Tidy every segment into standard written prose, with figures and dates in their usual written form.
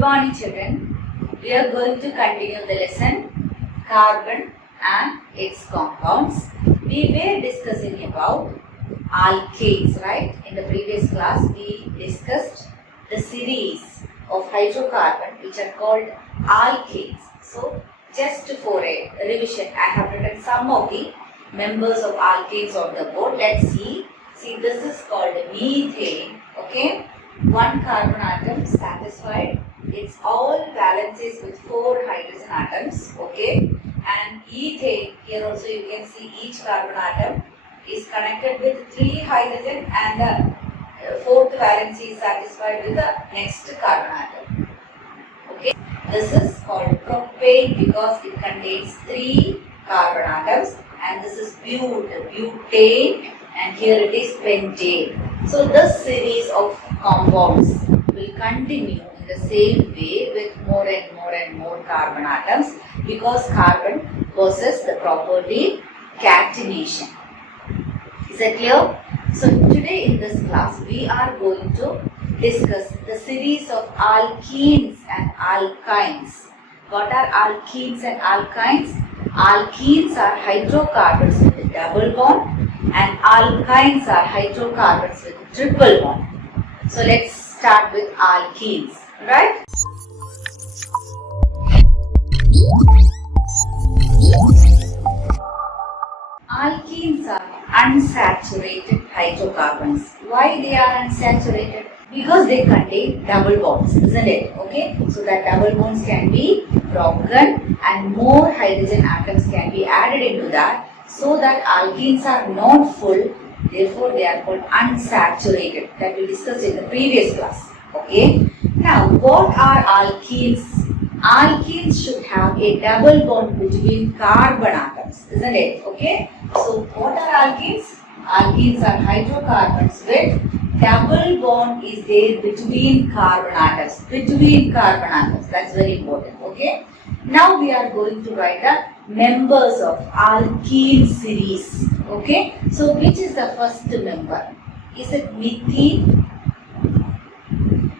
morning children. We are going to continue the lesson carbon and its compounds. We were discussing about alkanes, right? In the previous class we discussed the series of hydrocarbon which are called alkanes. So just for a revision, I have written some of the members of alkanes on the board. Let's see. See, this is called methane. Okay, one carbon atom satisfied. It's all valences with 4 hydrogen atoms. Okay, and ethane, here also you can see each carbon atom is connected with 3 hydrogen and the 4th valence is satisfied with the next carbon atom. Okay, this is called propane because it contains 3 carbon atoms, and this is butane, and here it is pentane. So this series of compounds will continue in the same way with more and more carbon atoms because carbon possesses the property catenation. Is that clear? So today in this class we are going to discuss the series of alkenes and alkynes. What are alkenes and alkynes? Alkenes are hydrocarbons with a double bond and alkynes are hydrocarbons with a triple bond. So let's start with alkenes, right? Alkenes are unsaturated hydrocarbons. Why they are unsaturated? Because they contain double bonds, isn't it? Okay, so that double bonds can be broken and more hydrogen atoms can be added into that, so that alkenes are not full, therefore they are called unsaturated. That we discussed in the previous class. Okay, now what are alkenes? Alkenes should have a double bond between carbon atoms, isn't it? Okay, so what are alkenes? Alkenes are hydrocarbons with double bond is there between carbon atoms. Between carbon atoms, that's very important. Okay, now we are going to write the members of alkene series. Okay, so which is the first member? Is it methane?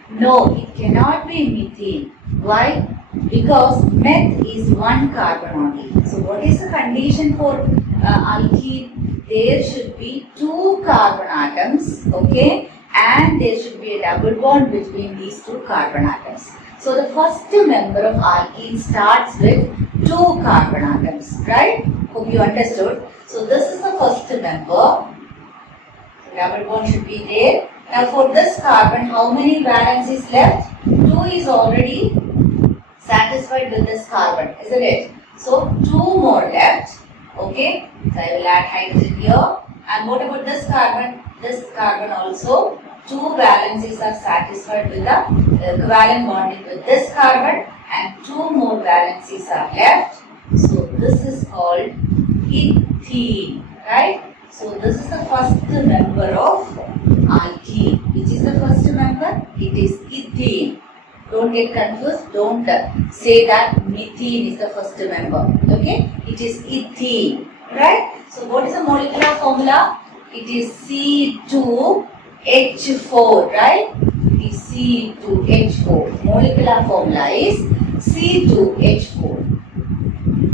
No, it cannot be methane. Why? Because meth is 1 carbon only. So what is the condition for alkene? There should be 2 carbon atoms, okay, and there should be a double bond between these 2 carbon atoms. So the first member of alkene starts with 2 carbon atoms, right? Hope you understood. So this is the first member. So double bond should be there. Now for this carbon, how many valence is left? 2 is already satisfied with this carbon, isn't it? So 2 more left. Okay, so I will add hydrogen here. And what about this carbon? This carbon also 2 valences are satisfied with the covalent bonding with this carbon, and 2 more valences are left. So this is called ethene, right? So this is the first member of alkene. Which is the first member? It is ethene. Don't get confused. Don't say that methane is the first member. Okay? It is ethene. Right? So what is the molecular formula? It is C2H4. Right? It is C2H4. Molecular formula is C2H4.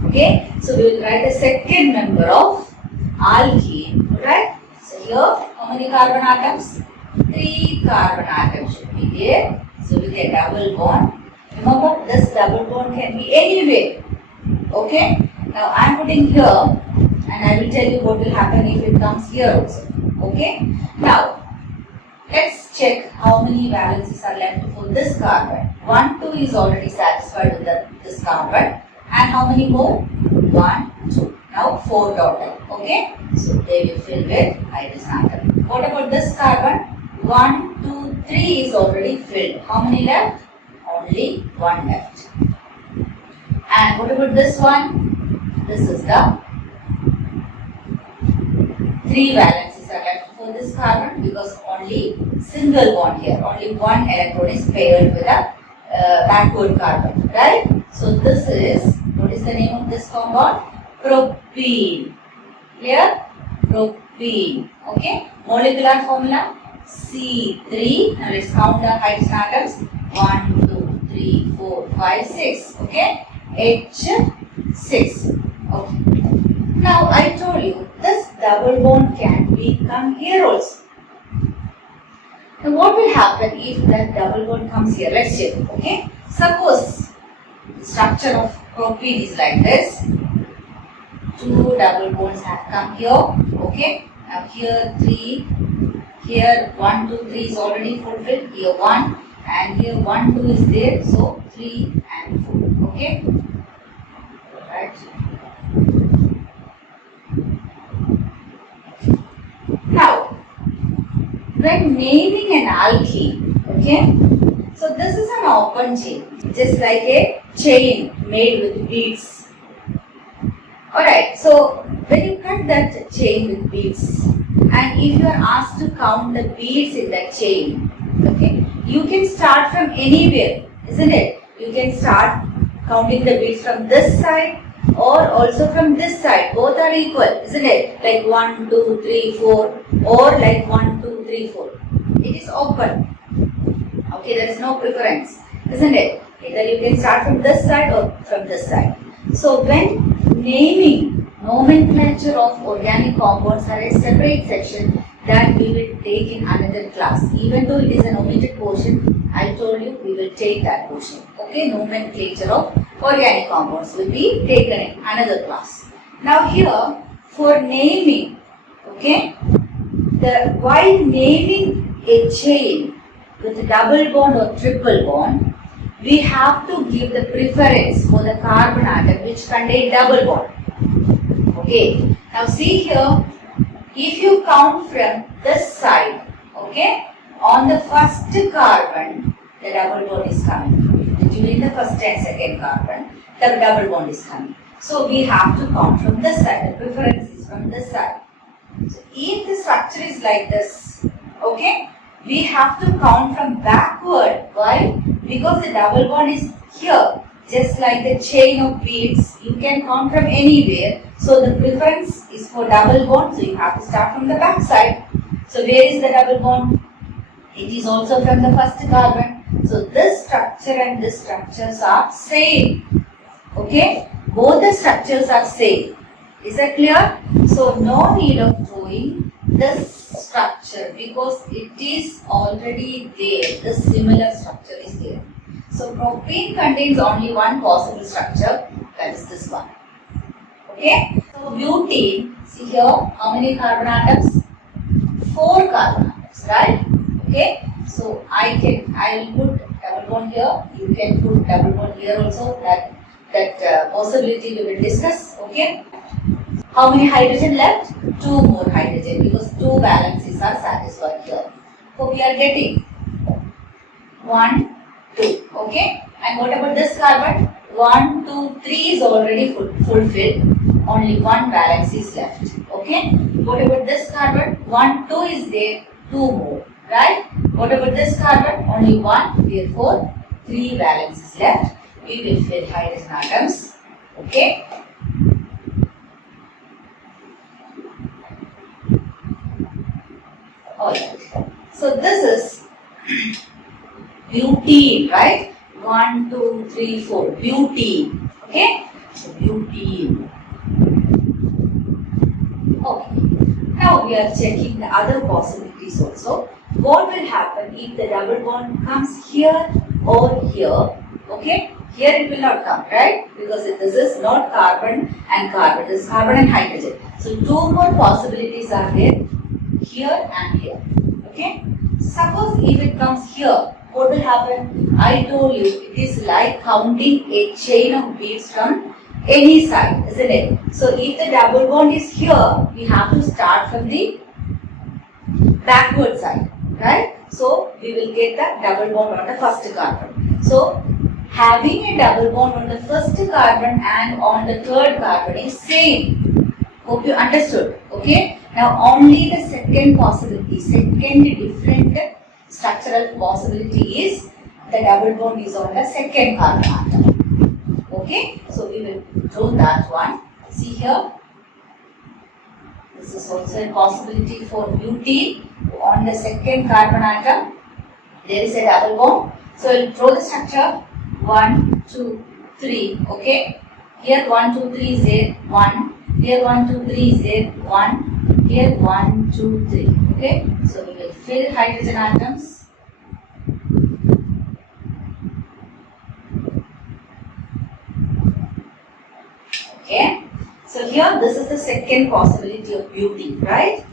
Okay? So we will write the second member of alkene. Right? So here, how many carbon atoms? 3 carbon atoms should be there. So with a double bond. Remember, this double bond can be anywhere. Okay. Now I am putting here, and I will tell you what will happen if it comes here also. Okay. Now let's check how many valences are left for this carbon. 1, 2 is already satisfied with this carbon. And how many more? 1, 2. Now 4 total. Okay. So they will fill with hydrogen atom. What about this carbon? 1, 2, 3 is already filled. How many left? Only 1 left. And what about this one? This is the 3 valences are left for this carbon because only single bond here. Only 1 electron is paired with a backward carbon. Right? So this is, what is the name of this compound? Propene. Clear? Propene. Okay? Molecular formula? C3. Now let's count the hydrogen atoms. 1, 2, 3, 4, 5, 6. Okay, H6. Okay. Now I told you this double bond can come here also. Now what will happen if that double bond comes here? Let's check. Okay. Suppose the structure of propene is like this. 2 double bonds have come here. Okay. Now here 3. Here 1, 2, 3 is already fulfilled. Here 1 and here 1, 2 is there. So 3 and 4. Okay. Right. Now, when naming an alkene, okay, so this is an open chain, just like a chain made with beads. Alright, so when you cut that chain with beads, and if you are asked to count the beads in that chain, okay, you can start from anywhere, isn't it? You can start counting the beads from this side or also from this side. Both are equal, isn't it? Like 1, 2, 3, 4 or like 1, 2, 3, 4. It is open. Okay, there is no preference, isn't it? Either you can start from this side or from this side. So when naming nomenclature of organic compounds are a separate section that we will take in another class. Even though it is an omitted portion, I told you we will take that portion. Okay, nomenclature of organic compounds will be taken in another class. Now here for naming, okay, while naming a chain with a double bond or triple bond, we have to give the preference for the carbon atom which contain double bond. Okay, now see here, if you count from this side, okay, on the first carbon, the double bond is coming. During the first and second carbon, the double bond is coming. So we have to count from this side. The preference is from this side. So if the structure is like this, okay, we have to count from backward. Why? Because the double bond is here. Just like the chain of beads, you can count from anywhere. So the preference is for double bond. So you have to start from the back side. So where is the double bond? It is also from the first carbon. So this structure and this structures are same. Okay? Both the structures are same. Is that clear? So no need of drawing this structure because it is already there. The similar structure is there. So propene contains only one possible structure, that is this one. Okay? So butane, see here, how many carbon atoms? 4 carbon atoms, right? Okay? So I will put double bond here. You can put double bond here also. That possibility we will discuss. Okay? How many hydrogen left? 2 more hydrogen because 2 valencies are satisfied here. So we are getting 1, 2. Okay? And what about this carbon? 1, 2, 3 is already fulfilled. Only 1 valency is left. Okay? What about this carbon? 1, 2 is there. 2 more. Right? What about this carbon? Only 1. Therefore, 3 valencies left. We will fill hydrogen atoms. Okay? Alright. So this is butene, right? 1, 2, 3, 4. Butene. Okay? So butene. Okay. Now we are checking the other possibilities also. What will happen if the double bond comes here or here? Okay? Here it will not come, right? Because this is not carbon and carbon. This is carbon and hydrogen. So 2 more possibilities are there. Here and here. Okay? Suppose if it comes here, what will happen? I told you it is like counting a chain of beads from any side, isn't it? So if the double bond is here, we have to start from the backward side, right? So we will get the double bond on the first carbon. So having a double bond on the first carbon and on the third carbon is same. Hope you understood. Okay? Now only the second possibility, second different structural possibility is the double bond is on the second carbon atom. Okay? So we will draw that one. See here. This is also a possibility for butene. On the second carbon atom, there is a double bond. So we will draw the structure. 1, 2, 3. Okay. Here 1, 2, 3 is there. 1. Here 1, 2, 3 is there. 1. Here 1, 2, 3. Okay. So we will fill hydrogen atoms. Okay. So here this is the second possibility of butene, right?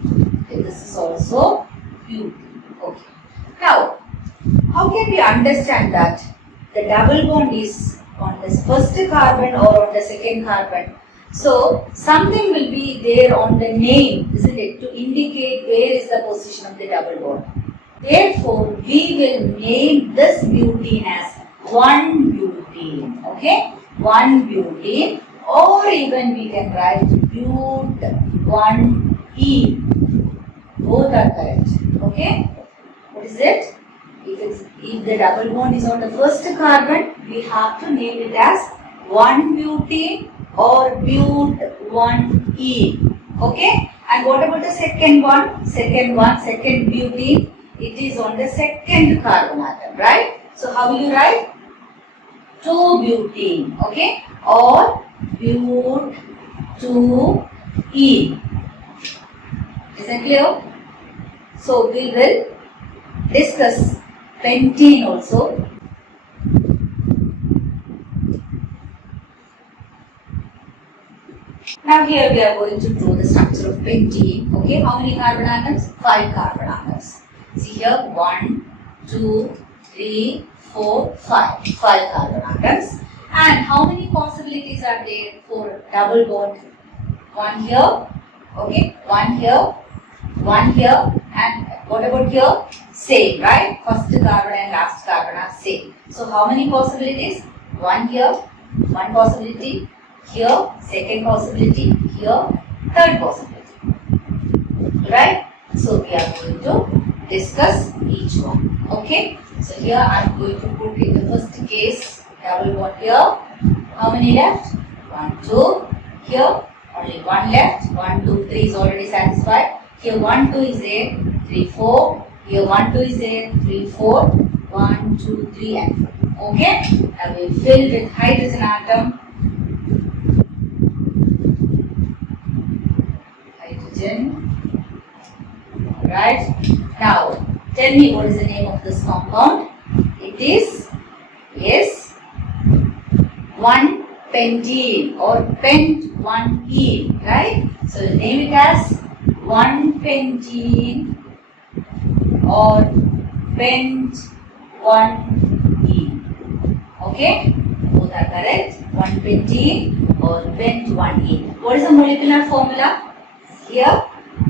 Okay, this is also butene. Okay. Now, how can we understand that the double bond is on this first carbon or on the second carbon? So, something will be there on the name, isn't it, to indicate where is the position of the double bond. Therefore, we will name this butene as 1-butene, okay? 1-butene, or even we can write but1ene. Both are correct, okay? What is it? If the double bond is on the first carbon, we have to name it as 1-butene or but1ene. Okay? And what about the second one? Second butene, it is on the second carbon atom, right? So how will you write? 2-butene, okay? Or but2ene. Is that clear? So we will discuss pentene also. Now here we are going to draw the structure of pentene. Okay, how many carbon atoms? 5 carbon atoms. See here 1, 2, 3, 4, 5. 5 carbon atoms. And how many possibilities are there for double bond? 1 here, okay, 1 here, 1 here, and what about here? Same, right? First carbon and last carbon are same. So how many possibilities? 1 here, 1 possibility, here, second possibility, here, third possibility. Right? So we are going to discuss each one. Okay? So here I am going to put in the first case double bond here. How many left? 1, 2. Here only 1 left. 1, 2, 3 is already satisfied. Here 1, 2 is there. 3, 4. Here 1, 2 is there. 3, 4. 1, 2, 3 and 4. Okay? Now we will fill with hydrogen atom. Hydrogen. Right? Now tell me what is the name of this compound. It is, yes, 1-pentene or pent1ene, right? So name it as 1-pentene or pent1ene. Okay? Both are correct. 1-pentene or pent1ene. What is the molecular formula? Here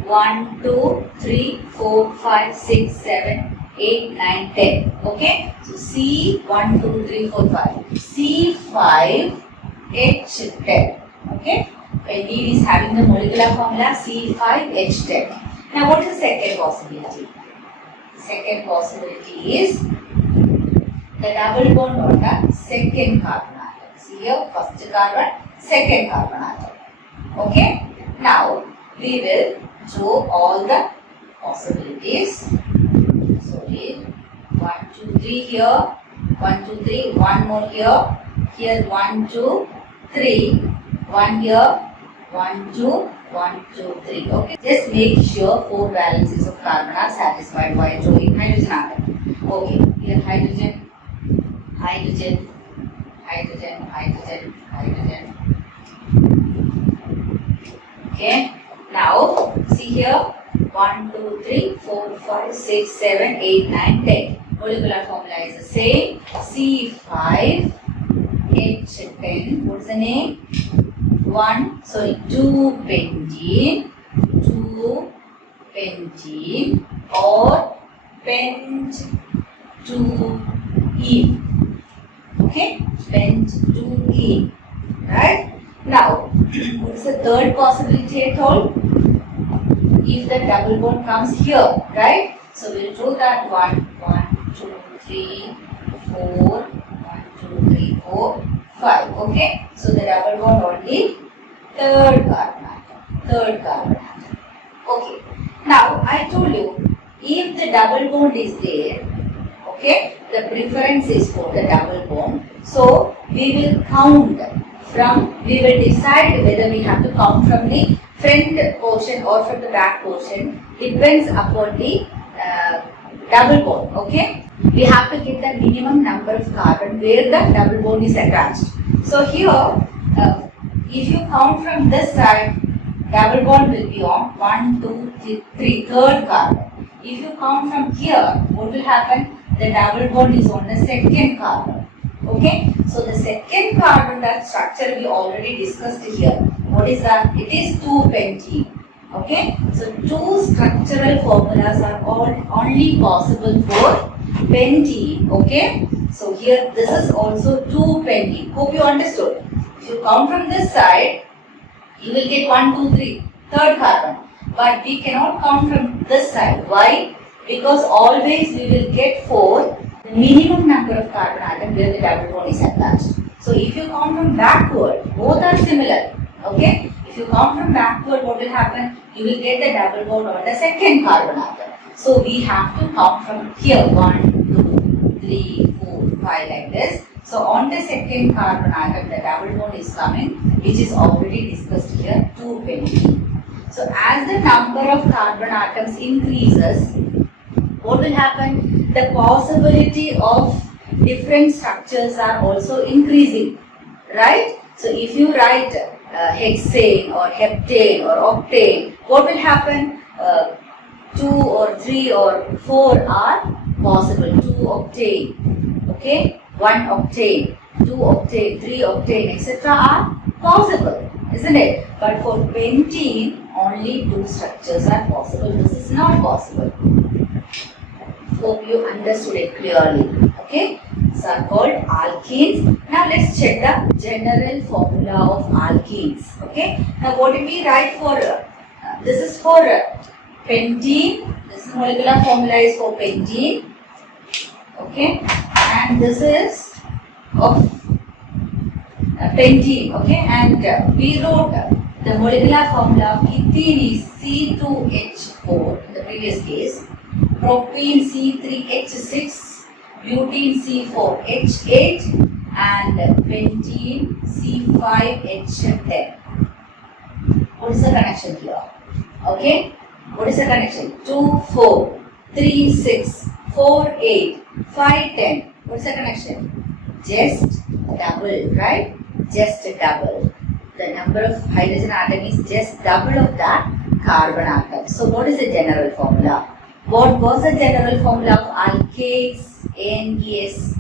1, 2, 3, 4, 5, 6, 7, 8, 9, 10. Okay? So C 1, 2, 3, 4, 5. C5H10. Okay? Pentene is having the molecular formula C5H10. Now what is the second possibility? Second possibility is the double bond on the second carbon atom. See here, first carbon, second carbon atom. Okay? Now we will draw all the possibilities. Sorry, 1, 2, 3 here, 1, 2, 3, 1 more here, here 1, 2, 3, 1 here, 1, 2, 1, 2, 3. Okay, just make sure 4 valencies of carbon are satisfied while drawing hydrogen atom. Okay, here hydrogen, hydrogen, hydrogen, hydrogen, hydrogen. Okay. Now, see here 1, 2, 3, 4, 5, 6, 7, 8, 9, 10. Molecular formula is the same. C5H10. What is the name? 2-pentene. 2-pentene or pent2ene. Okay? Pent2ene. Right? Now, what is the third possibility at all? If the double bond comes here, right? So we will draw that 1, 1, 2, 3, 4, 1, 2, 3, 4, 5. Okay? So the double bond on the third carbon atom. Third carbon atom. Okay. Now I told you, if the double bond is there, Okay, the preference is for the double bond. So we will count we will decide whether we have to count from the front portion or from the back portion. Depends upon the double bond. Okay, we have to get the minimum number of carbon where the double bond is attached. So here, if you count from this side, double bond will be on 1, 2, 3, third carbon. If you count from here, what will happen? The double bond is on the second carbon. Okay, so the second carbon, that structure we already discussed here. What is that? It is 2-pentene. Okay, so two structural formulas are only possible for pentene. Okay, so here this is also 2-pentene. Hope you understood. If you count from this side, you will get 1, 2, 3, third carbon. But we cannot count from this side. Why? Because always we will get 4, the minimum number of carbon atom where the double bond is attached. So if you count from backward, both are similar. Okay? If you count from backward, what will happen? You will get the double bond on the second carbon atom. So we have to count from here 1, 2, 3, 4, 5 like this. So on the second carbon atom, the double bond is coming, which is already discussed here, 2-pentene. So as the number of carbon atoms increases, what will happen? The possibility of different structures are also increasing, right? So if you write hexane or heptane or octane, what will happen? 2 or 3 or 4 are possible. 2 octane, okay? 1 octane, 2 octane, 3 octane, etc. are possible, isn't it? But for pentene, only 2 structures are possible. This is not possible. Hope you understood it clearly. Okay, these are called alkenes. Now let's check the general formula of alkenes. Okay, now what did we write for? This is for pentene. This molecular formula is for pentene. Okay, and this is of pentene. Okay, and we wrote the molecular formula of ethene is C2H4 in the previous case. Propene C3H6, butene C4H8 and pentene C5H10. What is the connection here? Okay, what is the connection? 2, 4, 3, 6, 4, 8, 5, 10. What is the connection? Just double, right? Just double. The number of hydrogen atom is just double of that carbon atom. So what is the general formula? What was the general formula of alkanes, NES?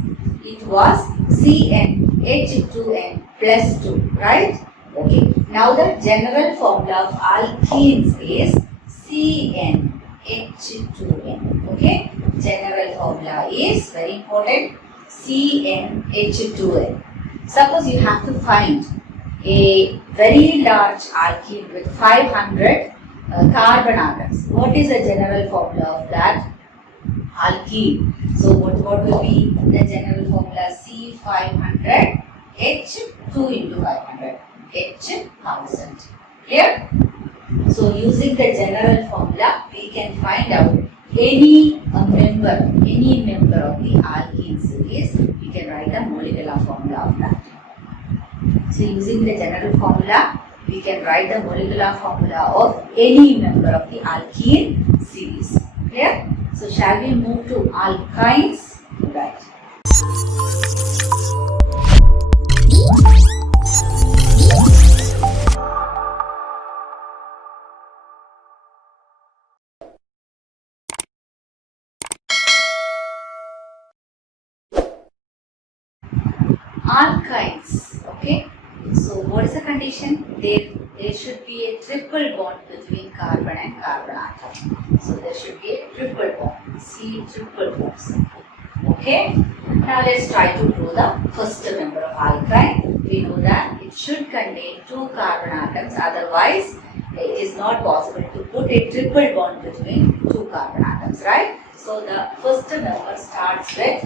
It was CnH2n plus 2, right? Okay. Now the general formula of alkenes is CnH2n. Okay. General formula is very important. CnH2n. Suppose you have to find a very large alkene with 500 carbon atoms. What is the general formula of that alkene? So what will be the general formula? C500 H2 into 500 H1000. Clear? So using the general formula, we can find out any member of the alkene series. We can write the molecular formula of that. So using the general formula, we can write the molecular formula of any member of the alkene series. Clear? So shall we move to alkynes? Right. Alkynes. Okay. So what is the condition? There should be a triple bond between carbon and carbon atom. So there should be a triple bond. C triple bonds. Okay. Now let's try to draw the first member of alkyne. We know that it should contain 2 carbon atoms. Otherwise, it is not possible to put a triple bond between 2 carbon atoms. Right? So the first member starts with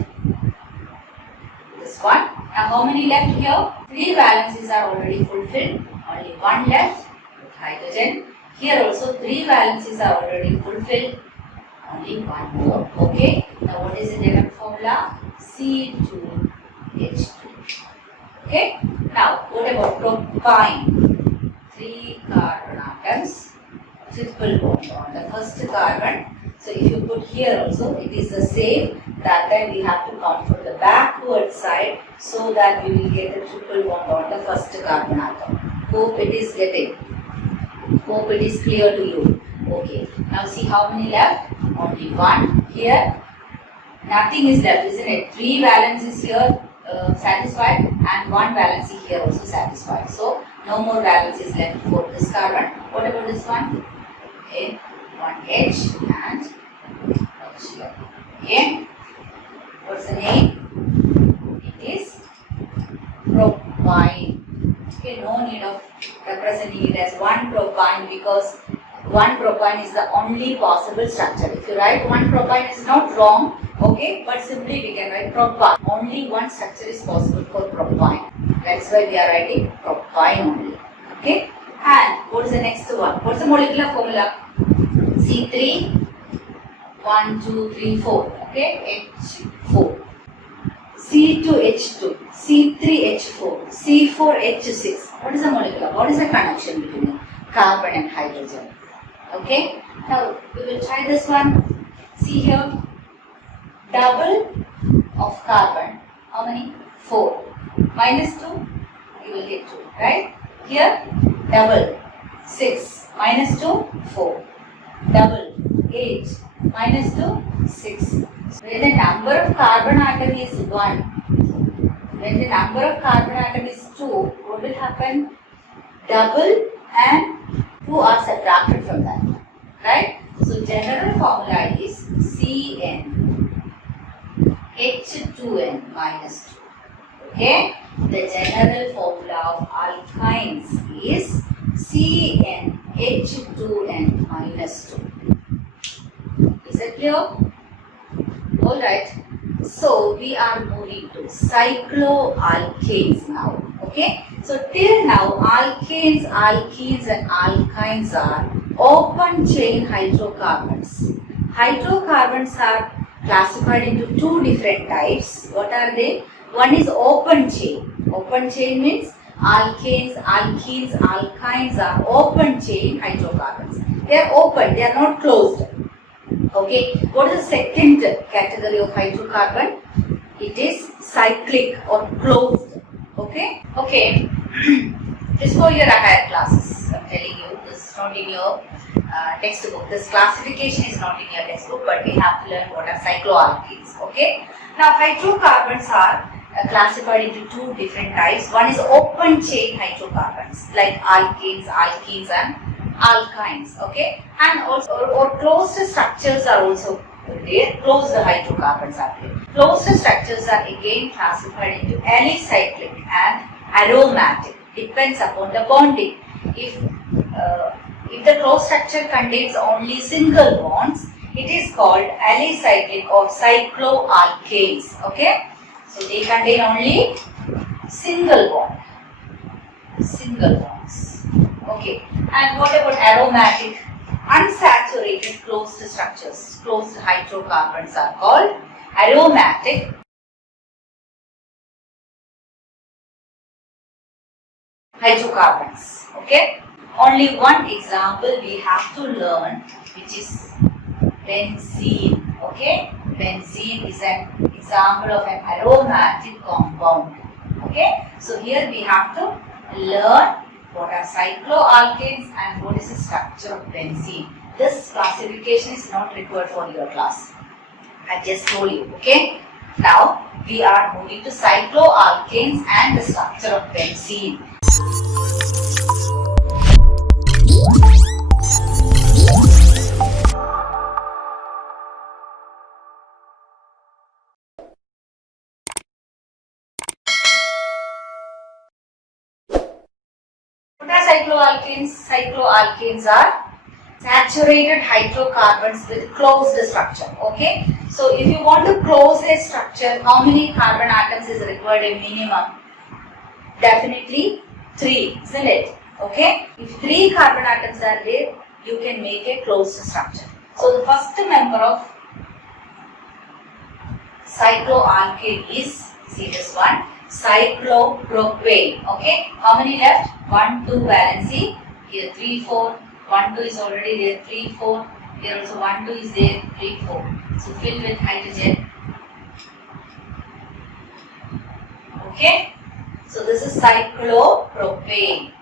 this one. Now how many left here? 3 valencies are already fulfilled. Only 1 left with hydrogen. Here also 3 valencies are already fulfilled. Only 1 more. Okay. Now what is the general formula? formula C2H2. Okay. Now what about propyne? 3 carbon atoms, triple bond on the first carbon. So if you put here also, it is the same. That time we have to come from the backward side so that we will get a triple bond on the first carbon atom. Hope it is getting. Hope it is clear to you. Okay. Now see how many left? Only 1 here. Nothing is left, isn't it? 3 valences here satisfied and 1 valence here also satisfied. So no more valences left for this carbon. What about this one? Okay. 1 H and H here. Okay. What's the name? It is propyne. Okay, no need of representing it as 1 propyne because 1 propyne is the only possible structure. If you write 1 propyne is not wrong, okay, but simply we can write propyne. Only one structure is possible for propyne. That's why we are writing propyne only. Okay, and what is the next one? What's the molecular formula? C3, 1, 2, 3, 4. Okay, H4. C2H2, C3H4, C4H6. What is the molecular? What is the connection between carbon and hydrogen? Okay, now we will try this one. See here, double of carbon. How many? 4. Minus 2, you will get 2, right? Here, double 6. Minus 2, 4. Double 8. Minus 2, 6. When the number of carbon atom is 1, when the number of carbon atom is 2, what will happen? Double and 2 are subtracted from that, right? So general formula is Cn H2n minus 2. Okay? The general formula of alkynes is Cn H2n minus 2. Is it clear? Alright, so we are moving to cycloalkanes now. Okay, so till now alkanes, alkenes and alkynes are open chain hydrocarbons. Hydrocarbons are classified into 2 different types. What are they? One is open chain. Open chain means alkanes, alkenes, alkynes are open chain hydrocarbons. They are open, they are not closed. Okay, what is the second category of hydrocarbon? It is cyclic or closed. Okay, okay. This for your higher classes. I'm telling you, this is not in your textbook. This classification is not in your textbook, but we have to learn what are cycloalkanes. Okay. Now hydrocarbons are classified into 2 different types. One is open chain hydrocarbons like alkanes, alkenes and alkynes, okay, and also or closed structures are also there. Closed hydrocarbons are there. Closed structures are again classified into alicyclic and aromatic. Depends upon the bonding. If the closed structure contains only single bonds, it is called alicyclic or cycloalkanes. Okay, so they contain only single bond. Single bonds. Okay, and what about aromatic? Unsaturated closed structures, closed hydrocarbons are called aromatic hydrocarbons. Okay, only one example we have to learn, which is benzene. Okay, benzene is an example of an aromatic compound. Okay, so here we have to learn what are cycloalkanes and what is the structure of benzene. This classification is not required for your class. I just told you, okay? Now we are moving to cycloalkanes and the structure of benzene. What are cycloalkanes? Cycloalkanes are saturated hydrocarbons with closed structure. Okay, so if you want to close a structure, how many carbon atoms is required a minimum? Definitely 3, isn't it? Okay, if 3 carbon atoms are there, you can make a closed structure. So the first member of cycloalkane is, see this one, cyclopropane. Okay, how many left? 1, 2 valency. Here 3, 4. 1, 2 is already there. 3, 4. Here also 1, 2 is there. 3, 4. So fill with hydrogen. Okay, so this is cyclopropane.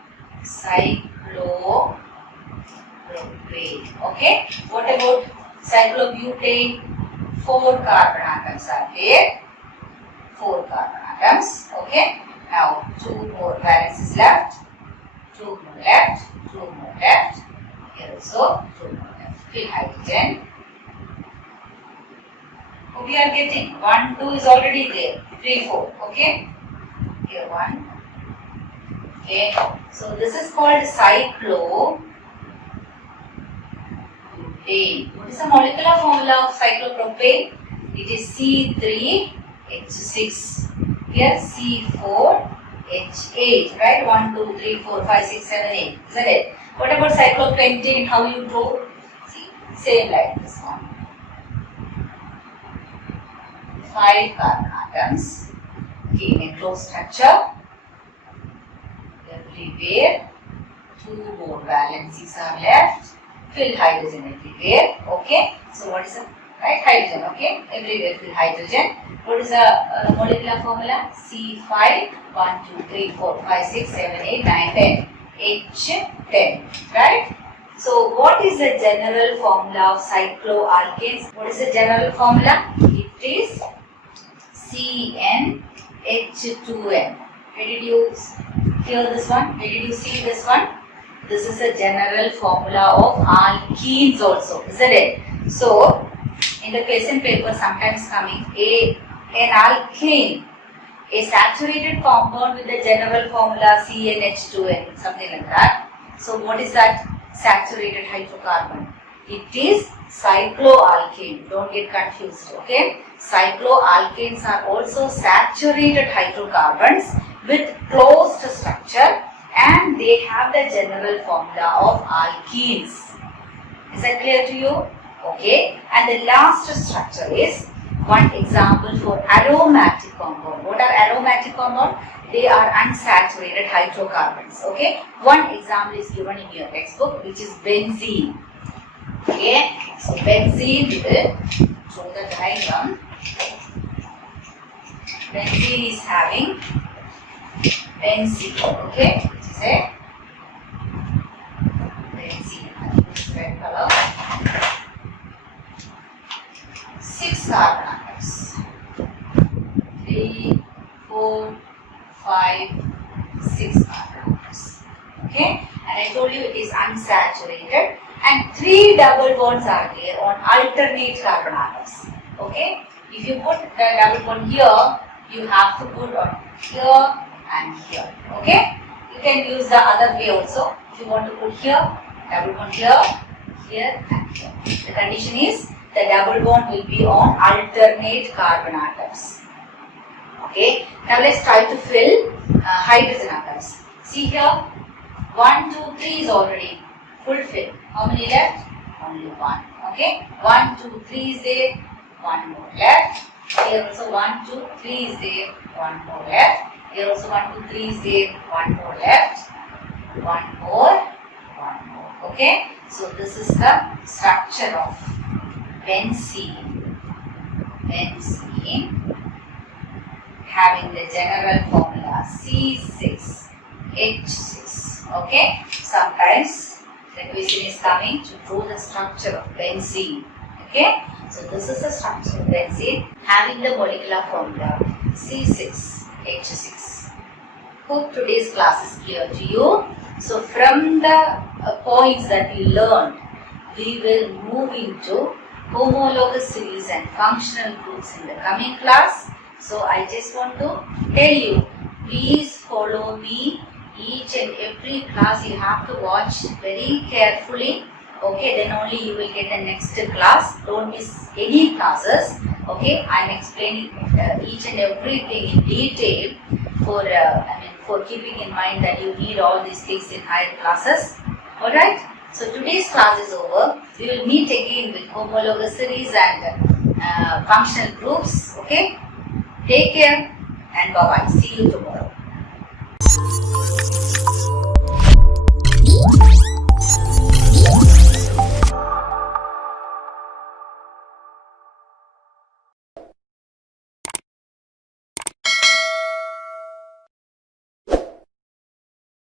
Cyclopropane. Okay, what about cyclobutane? 4 carbon atoms are there. 4 carbon atoms. Okay, now 2 more valences left. 2 more left. 2 more left. Here also 2 more left. Fill hydrogen. We are getting 1, 2 is already there. 3, 4. Okay. Here 1. Okay. So this is called cyclobutane. What is the molecular formula of cyclopropane? It is C3H6. Here C4H8. Right? 1, 2, 3, 4, 5, 6, 7, 8. Isn't it? What about cyclopentane? How you draw? See, same like this one. 5 carbon atoms. Okay, in a closed structure. Everywhere. 2 more valencies are left. Fill hydrogen everywhere. Okay. So what is the right hydrogen? Okay. Everywhere fill hydrogen. What is the molecular formula? C5 1, 2, 3, 4, 5, 6, 7, 8, 9, 10. H10. Right? So what is the general formula of cycloalkanes? What is the general formula? It is CnH2n. Where did you hear this one? Where did you see this one? This is a general formula of alkenes also, isn't it? So, in the question paper sometimes coming, an alkane, a saturated compound with the general formula CnH2n, something like that. So, what is that saturated hydrocarbon? It is cycloalkane. Don't get confused, okay? Cycloalkanes are also saturated hydrocarbons with closed structure and they have the general formula of alkenes. Is that clear to you? Okay. And the last structure is one example for aromatic compound. What are aromatic compound? They are unsaturated hydrocarbons. Okay. One example is given in your textbook, which is benzene. Okay. So benzene, we will show the diagram. Benzene is having benzene. Okay. Which is a benzene. This red color. 6 carbon atoms. 3, 4, 5, 6 carbon atoms. Okay. And I told you it is unsaturated. And 3 double bonds are there on alternate carbon atoms. Okay. If you put the double bond here, you have to put on here and here. Okay. You can use the other way also. If you want to put here, double bond here, here and here. The condition is the double bond will be on alternate carbon atoms. Okay. Now let's try to fill hydrogen atoms. See here, 1, 2, 3 is already fulfilled. How many left? Only 1. Okay. 1, 2, 3 is there. 1 more left. Here also 1, 2, 3 is there. 1 more left. Here also 1, 2, 3 is there. 1 more left. 1 more. 1 more. Okay. So this is the structure of benzene. Benzene having the general formula C6H6. Okay. Sometimes the question is coming to draw the structure of benzene. Okay. So this is the structure of benzene having the molecular formula C6H6. Hope today's class is clear to you. So from the points that we learned, we will move into homologous series and functional groups in the coming class. So I just want to tell you, please follow me. Each and every class you have to watch very carefully. Okay, then only you will get the next class. Don't miss any classes. Okay, I am explaining each and everything in detail for for keeping in mind that you need all these things in higher classes. Alright, so today's class is over. We will meet again with homologous series and functional groups. Okay, take care and bye bye. See you tomorrow.